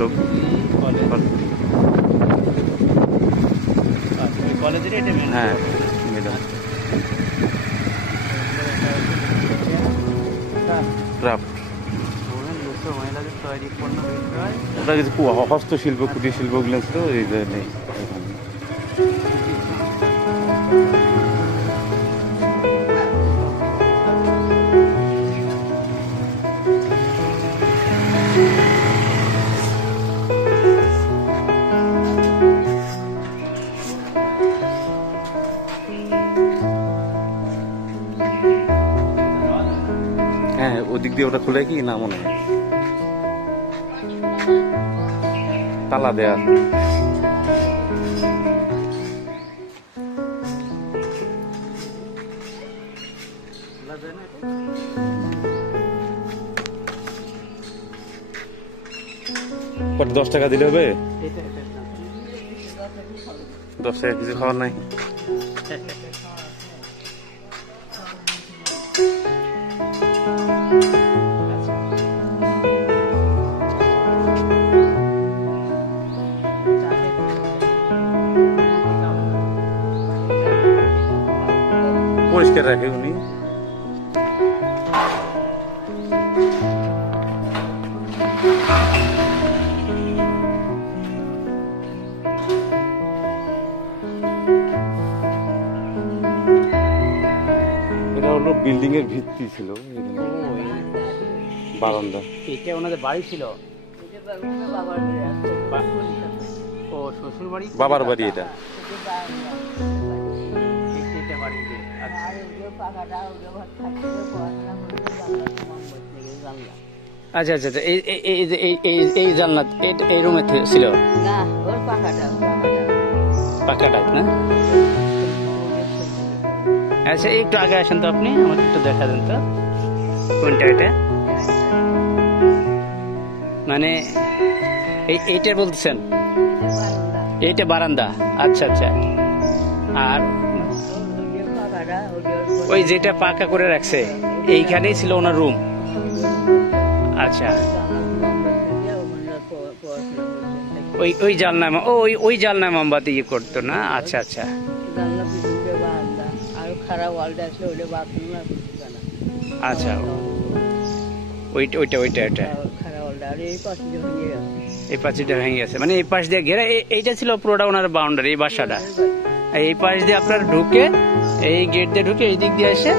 লোক কলেজের এটা মেন। হ্যাঁ মিডল ক্রাফট মহিলাদের তৈরি পণ্য বিক্রয়। ওটা কিছু হস্তশিল্প কুটির শিল্পগুলো ছিল এই নেই। হ্যাঁ ওদিক দিয়ে ওটা খুলে কি না মনে হয় তালা দেয়া পরে 10 টাকা দিলে হবে। 10 টাকা কিছু খাওয়ার নাই। পরিষ্কার রাখে উনি। এটা হলো বিল্ডিং এর ভিত্তি ছিল বারান্দা। এটা ওনাদের বাড়ি ছিল। ও শ্বশুর বাড়ি বাবার বাড়ি এটা। আচ্ছা আচ্ছা আচ্ছা এই জান্নাত এই রুমে ছিল পাকাটা না? আচ্ছা একটু আগে আসেন তো আপনি, আমাকে একটু দেখা দেন তো কোনটা এটা, মানে এইটার বলতেছেন এইটা বারান্দা। আচ্ছা আচ্ছা। আর ওই যেটা পাকা করে রাখছে এইখানেই ছিল ওনার রুম। আচ্ছা ওই জানলা ওই জানলা মোমবাতি ইয়ে করতো না? আচ্ছা আচ্ছা আচ্ছা ওইটা এই পাঁচিটা ভেঙে গেছে, মানে এই পাশ দিয়ে ঘেরা। এইটা ছিল পুরোটা ওনার বাউন্ডারি, এই বাসাটা। এই পাশ দিয়ে আপনার ঢুকে এই গেট দিয়ে ঢুকে এই দিক দিয়ে এসে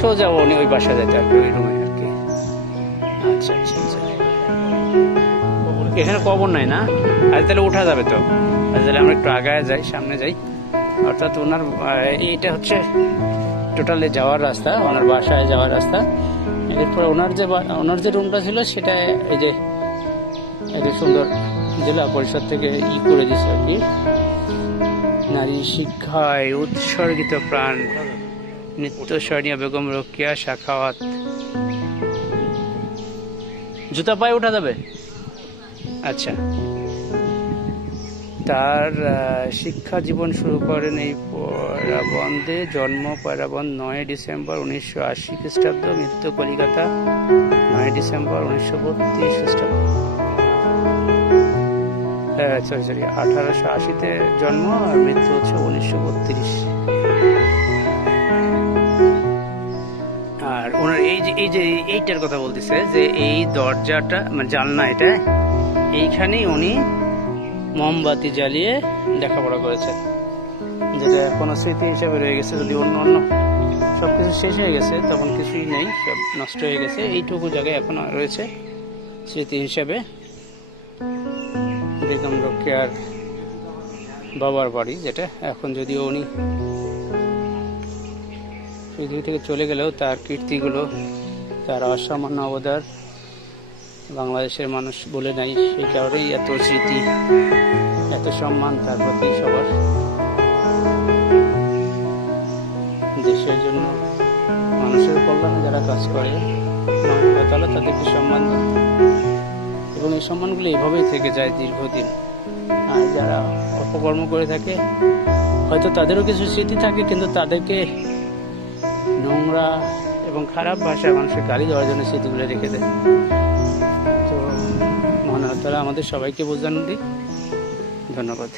সোজা উনি ওই বাসা যেতে আর কি, ওই রুমে আর কি। আচ্ছা আচ্ছা আচ্ছা। এখানে কবর নাই না? আজ তাহলে উঠা যাবে তো। আজ তাহলে আমরা একটু আগায় যাই, সামনে যাই। অর্থাৎ ওনার এইটা হচ্ছে টোটালি যাওয়ার রাস্তা, ওনার বাসায় যাওয়ার রাস্তা। এরপরে ওনার যে রুমটা ছিল সেটা এই যে এত সুন্দর জেলা পরিষদ থেকে করে দিচ্ছে আর কি। নারী শিক্ষায় উৎসর্গিত প্রাণ নিত্যস্মরণীয় বেগম রোকেয়া সাখাওয়াত। জুতা পায়ে উঠা যাবে? আচ্ছা। তার শিক্ষা জীবন শুরু করেন এই পয়রাবন্দে। জন্ম পয়রাবন্দ 9 ডিসেম্বর 1980 খ্রিস্টাব্দ, মৃত্যু কলিকাতা 9 ডিসেম্বর 1932 খ্রিস্টাব্দ। সরি 1880-তে জন্ম আর মৃত্যু হচ্ছে 1932। আর ওনার এই যে এইটার কথা বলতেছে যে এই দরজাটা মানে জানলা, এটা এইখানেই উনি মোমবাতি জ্বালিয়ে লেখাপড়া করেছেন, যেটা এখনো স্মৃতি হিসাবে রয়ে গেছে। যদি অন্য সবকিছু শেষ হয়ে গেছে, তখন কিছুই নেই, সব নষ্ট হয়ে গেছে। এইটুকু জায়গায় এখনো রয়েছে স্মৃতি হিসাবে। বেগম রোকেয়ার বাবার বাড়ি, যেটা এখন যদিও উনি পৃথিবী থেকে চলে গেলেও তার কীর্তিগুলো, তার অসামান্য অবদান বাংলাদেশের মানুষ বলে নাই। সেই কারণেই এত স্মৃতি, এত সম্মান তার প্রতি সবার। দেশের জন্য মানুষের কল্যাণে যারা কাজ করে তাহলে তাদেরকে সম্মান দেয়, এবং এই সম্মানগুলো এইভাবেই থেকে যায় দীর্ঘদিন। আর যারা অপকর্ম করে থাকে হয়তো তাদেরও কিছু স্মৃতি থাকে, কিন্তু তাদেরকে নোংরা এবং খারাপ ভাষায় মানুষের গালি দেওয়ার জন্য স্মৃতিগুলো রেখে দেয়। তো মনে হতো তারা আমাদের সবাইকে বোঝান দিই। ধন্যবাদ।